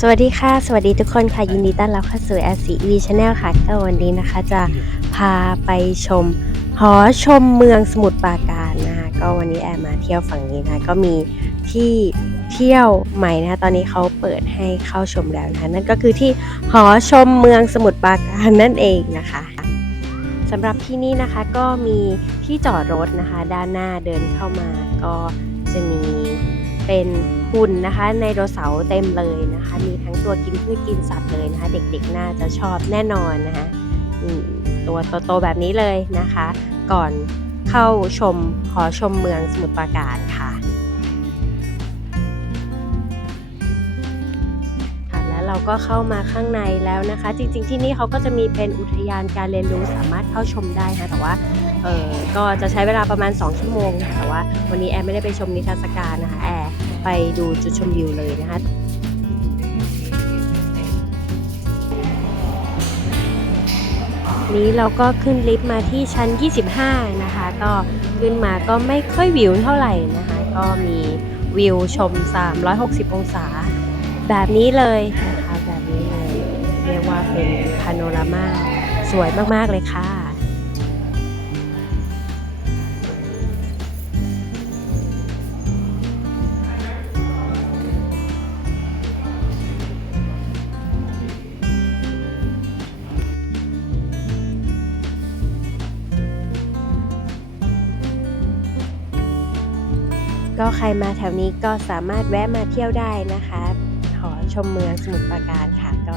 สวัสดีค่ะ สวัสดีทุกคนค่ะ ยินดีต้อนรับเข้าสู่ LCV Channel ค่ะ ก็วันนี้นะคะจะพาไปชมหอชมเมืองสมุทรปราการนะคะก็วันนี้แอร์มาเที่ยวฝั่งนี้นะคะก็มีที่เที่ยวใหม่นะคะตอนนี้เขาเปิดให้เข้าชมแล้วนะคะนั่นก็คือที่หอชมเมืองสมุทรปราการนั่นเองนะคะสำหรับที่นี่นะคะก็มีที่จอดรถนะคะ ด้านหน้าเดินเข้ามาก็จะมีเป็น หุ่นนะคะในโนเสาร์เต็มเลยนะคะ มีทั้งตัวกินพืชกินสัตว์เลยนะคะ เด็กๆน่าจะชอบแน่นอนนะคะตัวโตๆแบบนี้เลยนะคะ ก่อนเข้าชมหอชมเมืองสมุทรปราการค่ะ แล้วเราก็เข้ามาข้างในแล้วนะคะ จริง ๆ ที่นี่เขาก็จะมีเป็นอุทยานการเรียนรู้สามารถเข้าชมได้นะแต่ว่าเออก็จะใช้เวลาประมาณ 2 ชั่วโมง แต่ว่าวันนี้แอร์ไม่ได้ไปชมนิทรรศการนะคะแอร์ไปดูจุดชมวิวเลยนะคะนี้เราก็ขึ้นลิฟต์มาที่ชั้น 25 นะคะ ก็ขึ้นมาก็ไม่ค่อยวิวเท่าไหร่นะคะ ก็มีวิวชม 360 องศา แบบนี้เลย เรียกว่าเป็นพาโนรามาสวยมากๆเลยค่ะก็ใครมาแถวนี้ก็สามารถแวะมาเที่ยวได้นะคะ หอชมเมืองสมุทรปราการค่ะก็